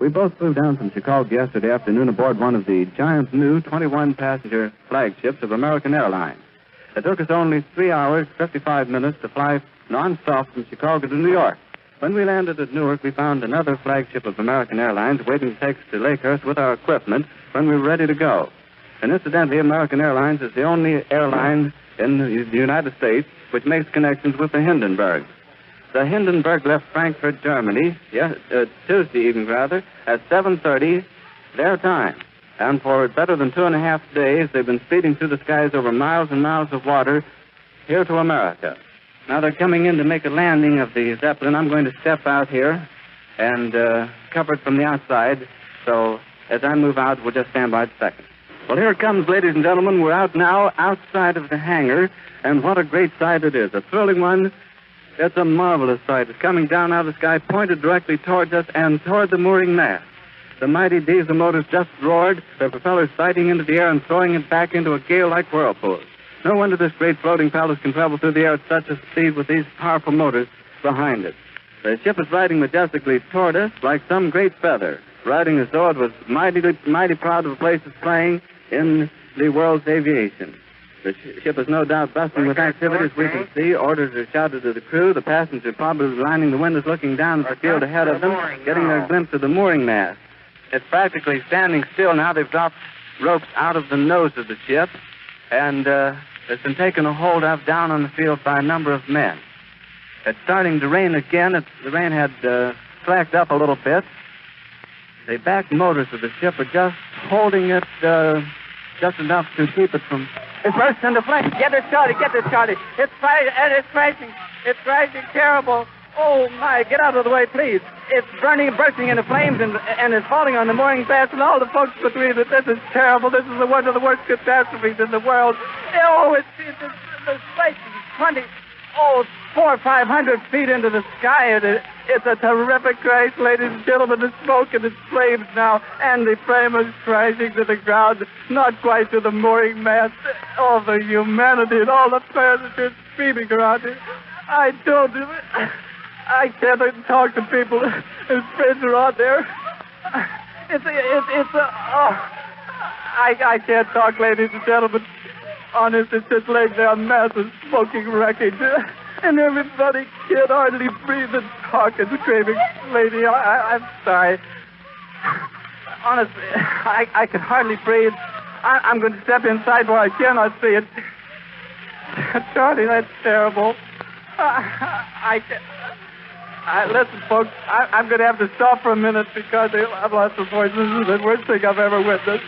We both flew down from Chicago yesterday afternoon aboard one of the giant new 21-passenger flagships of American Airlines. It took us only 3 hours, 55 minutes to fly non-stop from Chicago to New York. When we landed at Newark, we found another flagship of American Airlines waiting to take us to Lakehurst with our equipment when we were ready to go. And incidentally, American Airlines is the only airline in the United States which makes connections with the Hindenburg. The Hindenburg left Frankfurt, Germany, Tuesday evening, rather, at 7:30 their time. And for better than 2.5 days, they've been speeding through the skies over miles and miles of water here to America. Now they're coming in to make a landing of the Zeppelin. I'm going to step out here and cover it from the outside. So as I move out, we'll just stand by a second. Well, here it comes, ladies and gentlemen. We're out now outside of the hangar, and what a great sight it is. A thrilling one. It's a marvelous sight. It's coming down out of the sky, pointed directly towards us and toward the mooring mast. The mighty diesel motors just roared, their propellers sighting into the air and throwing it back into a gale-like whirlpool. No wonder this great floating palace can travel through the air at such a speed with these powerful motors behind it. The ship is riding majestically toward us like some great feather, riding as though it was mighty proud of the place it's playing in the world's aviation. The ship is no doubt bustling with activity, as we can see. Orders are shouted to the crew. The passengers are probably lining the windows, looking down at the field ahead of them, getting their glimpse of the mooring mast. It's practically standing still now. They've dropped ropes out of the nose of the ship, and it's been taken a hold of down on the field by a number of men. It's starting to rain again. The rain had slacked up a little bit. The back motors of the ship are just holding it just enough to keep it from... It burst into flames. Get it started. It's crashing. It's crashing terrible. Oh, my, get out of the way, please. It's bursting into flames, and it's falling on the mooring mast and all the folks between it. This is terrible. This is one of the worst catastrophes in the world. Oh, it's the place is 400 or 500 feet into the sky. It's a terrific crash, ladies and gentlemen. The smoke and the flames now, and the frame is crashing to the ground, not quite to the mooring mast. All the humanity and all the passengers screaming around it. I can't talk to people. His friends are out there. I can't talk, ladies and gentlemen. Honest, it's just laying there, a mass of smoking wreckage. And everybody can't hardly breathe and talk and screaming. Lady, I'm sorry. Honestly, I can hardly breathe. I'm going to step inside where I cannot see it. Charlie, that's terrible. Listen, folks, I'm going to have to stop for a minute because I've lost my voice. This is the worst thing I've ever witnessed.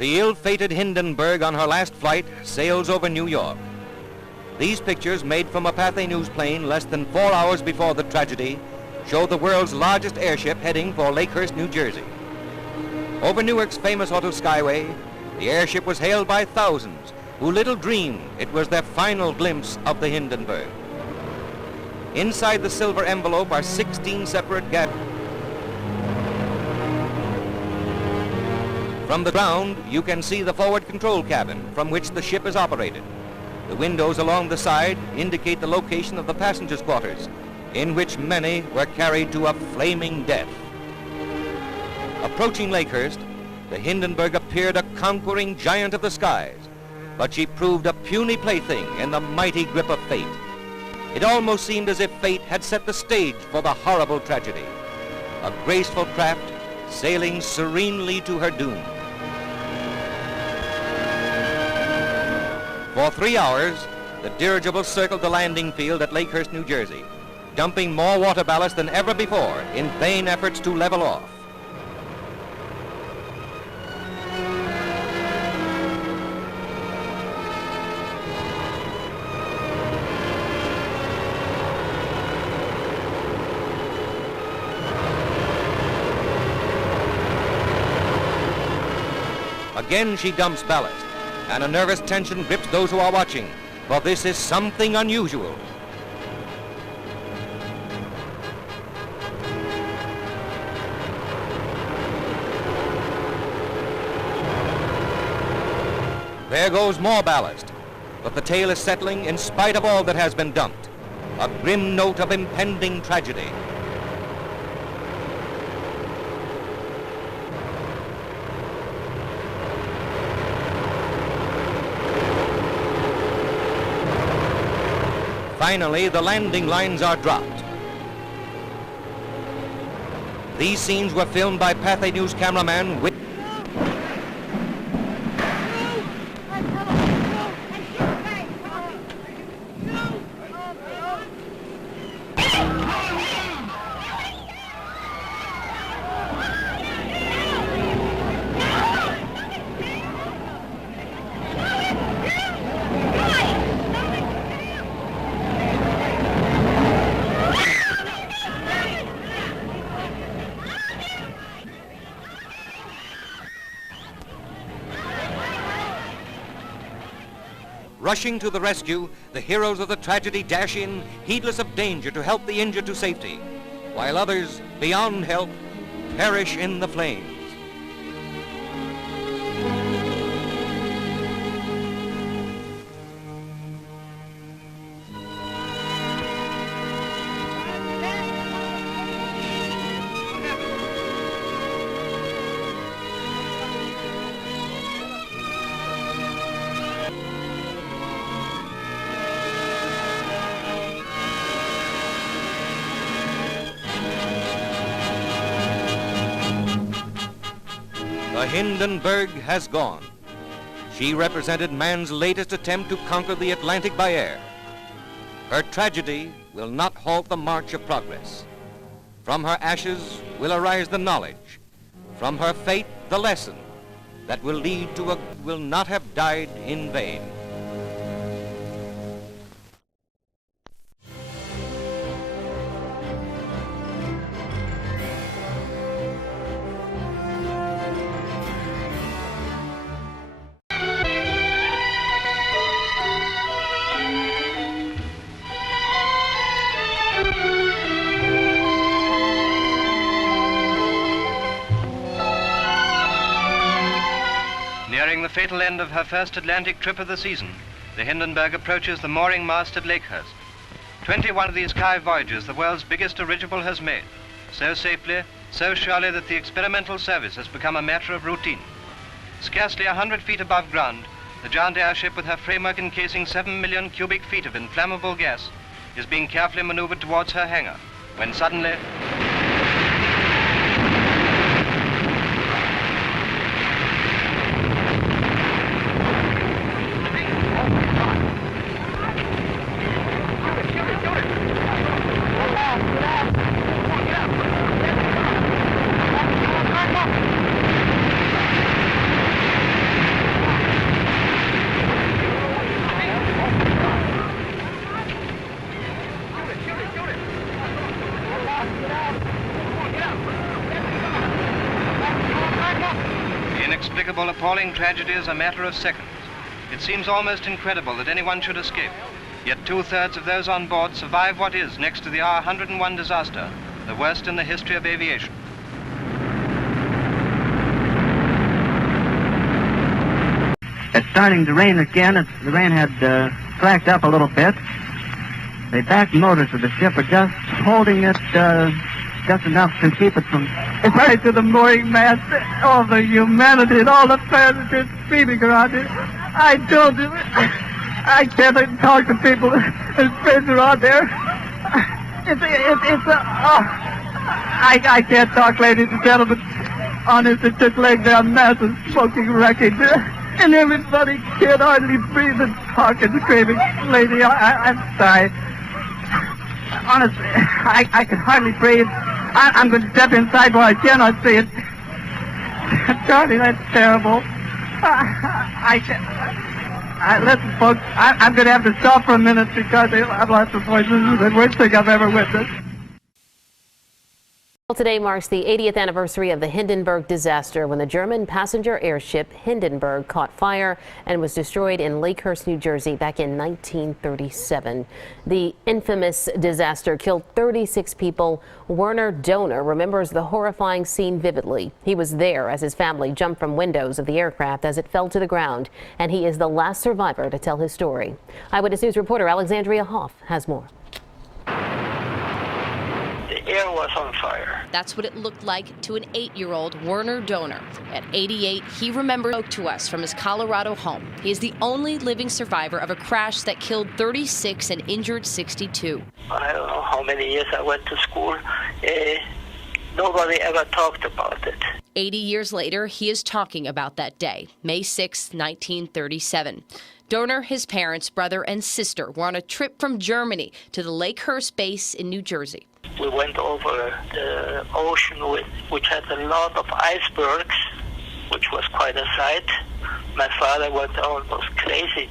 The ill-fated Hindenburg on her last flight sails over New York. These pictures, made from a Pathé News plane less than 4 hours before the tragedy, show the world's largest airship heading for Lakehurst, New Jersey. Over Newark's famous auto skyway, the airship was hailed by thousands who little dreamed it was their final glimpse of the Hindenburg. Inside the silver envelope are 16 separate gadgets. From the ground, you can see the forward control cabin from which the ship is operated. The windows along the side indicate the location of the passengers' quarters, in which many were carried to a flaming death. Approaching Lakehurst, the Hindenburg appeared a conquering giant of the skies, but she proved a puny plaything in the mighty grip of fate. It almost seemed as if fate had set the stage for the horrible tragedy. A graceful craft sailing serenely to her doom. For 3 hours, the dirigible circled the landing field at Lakehurst, New Jersey, dumping more water ballast than ever before in vain efforts to level off. Again she dumps ballast, and a nervous tension grips those who are watching, for this is something unusual. There goes more ballast, but the tail is settling in spite of all that has been dumped. A grim note of impending tragedy. Finally, the landing lines are dropped. These scenes were filmed by Pathé News cameraman with Rushing to the rescue, the heroes of the tragedy dash in, heedless of danger, to help the injured to safety, while others, beyond help, perish in the flames. The Hindenburg has gone. She represented man's latest attempt to conquer the Atlantic by air. Her tragedy will not halt the march of progress. From her ashes will arise the knowledge. From her fate, the lesson that will lead to will not have died in vain. Nearing the fatal end of her first Atlantic trip of the season, the Hindenburg approaches the mooring mast at Lakehurst. 21 of these sky voyages the world's biggest dirigible has made, so safely, so surely that the experimental service has become a matter of routine. Scarcely 100 feet above ground, the giant airship, with her framework encasing 7 million cubic feet of inflammable gas, is being carefully maneuvered towards her hangar, when suddenly inexplicable, appalling tragedy is a matter of seconds. It seems almost incredible that anyone should escape. Yet 2/3 of those on board survive what is, next to the R-101 disaster, the worst in the history of aviation. It's starting to rain again. The rain had slacked up a little bit. The back motors of the ship are just holding it just enough to keep it from... It's right to the mooring mast. All the humanity and all the passengers screaming around it. I can't even talk to people. His friends are out there. I can't talk, ladies and gentlemen. Honest, it's just laying there a mass of smoking wreckage. And everybody can't hardly breathe and talk and screaming. Lady, I'm sorry. Honestly, I can hardly breathe. I'm going to step inside where I cannot see it. Charlie, that's terrible. Listen, folks, I'm going to have to stop for a minute because I've lost my voice. This is the worst thing I've ever witnessed. Well, today marks the 80th anniversary of the Hindenburg disaster when the German passenger airship Hindenburg caught fire and was destroyed in Lakehurst, New Jersey back in 1937. The infamous disaster killed 36 people. Werner Donor remembers the horrifying scene vividly. He was there as his family jumped from windows of the aircraft as it fell to the ground, and he is the last survivor to tell his story. Eyewitness News reporter Alexandria Hoff has more. Air was on fire. That's what it looked like to an 8-year-old Werner Donor. At 88, he spoke to us from his Colorado home. He is the only living survivor of a crash that killed 36 and injured 62. I don't know how many years I went to school. Nobody ever talked about it. 80 years later, he is talking about that day, May 6, 1937. Donor, his parents, brother, and sister were on a trip from Germany to the Lakehurst base in New Jersey. We went over the ocean, which had a lot of icebergs, which was quite a sight. My father went almost crazy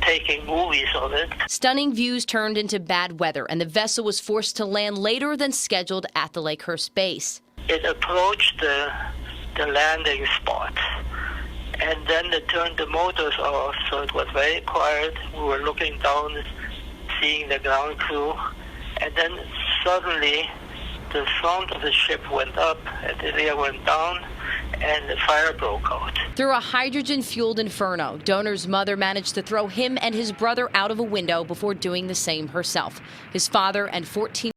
taking movies of it. Stunning views turned into bad weather, and the vessel was forced to land later than scheduled at the Lakehurst base. It approached the landing spot, and then they turned the motors off, so it was very quiet. We were looking down, seeing the ground crew, and then suddenly the front of the ship went up and the rear went down, and the fire broke out. Through a hydrogen-fueled inferno, Donor's mother managed to throw him and his brother out of a window before doing the same herself. His father and 14